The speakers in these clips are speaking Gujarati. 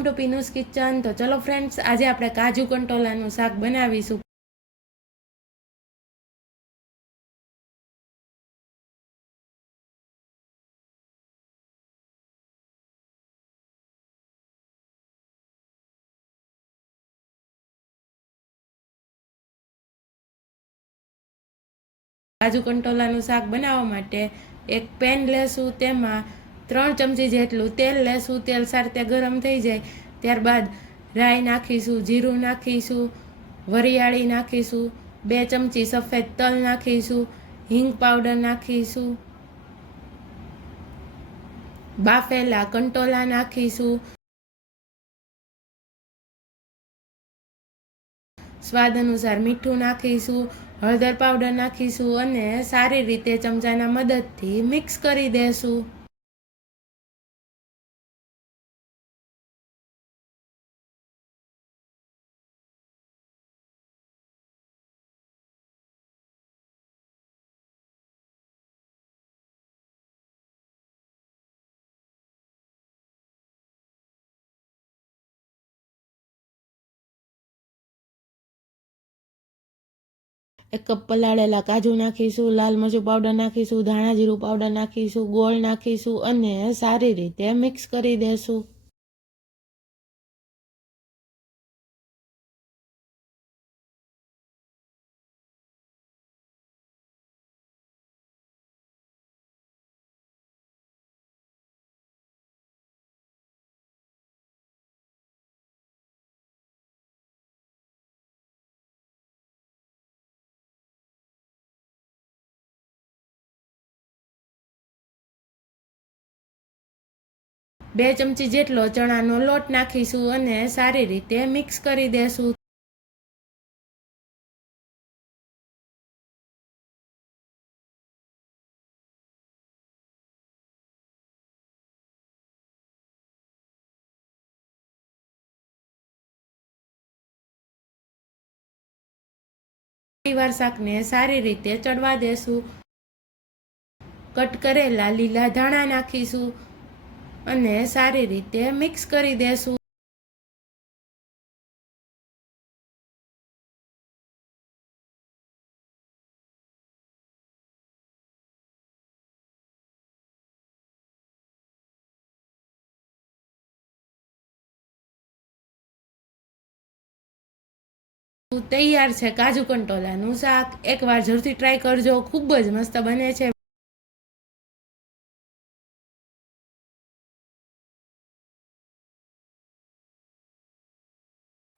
Welcome to પીનુસ kitchen. તો ચલો ફ્રેન્ડ્સ, આજે આપણે કાજુ કંટોલાનું શાક બનાવીશું। કાજુ કંટોલાનું શાક બનાવવા માટે એક પેન લેશું, તેમાં 3 ચમચી જેટલું તેલ લેશું। તેલ સારી રીતે ગરમ થઈ જાય ત્યારબાદ રાઈ નાખીશું, જીરું નાખીશું, વરિયાળી નાખીશું, 2 ચમચી સફેદ તલ નાખીશું, હિંગ પાવડર નાખીશું, બાફેલા કંટોલા નાખીશું, સ્વાદ અનુસાર મીઠું નાખીશું, હળદર પાવડર નાખીશું અને સારી રીતે ચમચાના મદદથી મિક્સ કરી દેશું। એક કપ પલાળેલા કાજુ નાખીશું, લાલ મરચું પાવડર નાખીશું, ધાણા જીરું પાવડર નાખીશું, ગોળ નાખીશું અને સારી રીતે મિક્સ કરી દેશું। બે ચમચી જેટલો ચણાનો લોટ નાખીશું અને સારી રીતે મિક્સ કરી દેશું। શાકને સારી રીતે ચડવા દેશું। કટ કરેલા લીલા ધાણા નાખીશું અને સારી રીતે મિક્સ કરી દેશું। તૈયાર છે કાજુ કંટોલાનું શાક। એકવાર જરૂરથી ટ્રાય કરજો, ખૂબ જ મસ્ત બને છે।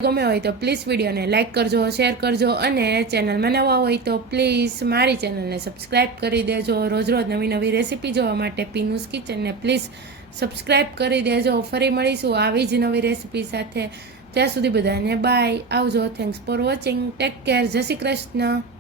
ગમે હોય તો પ્લીઝ વિડીયોને લાઇક કરજો, શેર કરજો અને ચેનલમાં નવા હોય તો પ્લીઝ મારી ચેનલને સબસ્ક્રાઈબ કરી દેજો। રોજ રોજ નવી નવી રેસીપી જોવા માટે પીનુસ કિચનને પ્લીઝ સબસ્ક્રાઈબ કરી દેજો। ફરી મળીશું આવી જ નવી રેસીપી સાથે। ત્યાં સુધી બધાને બાય, આવજો। Thanks for watching, take care, જય શ્રી કૃષ્ણ।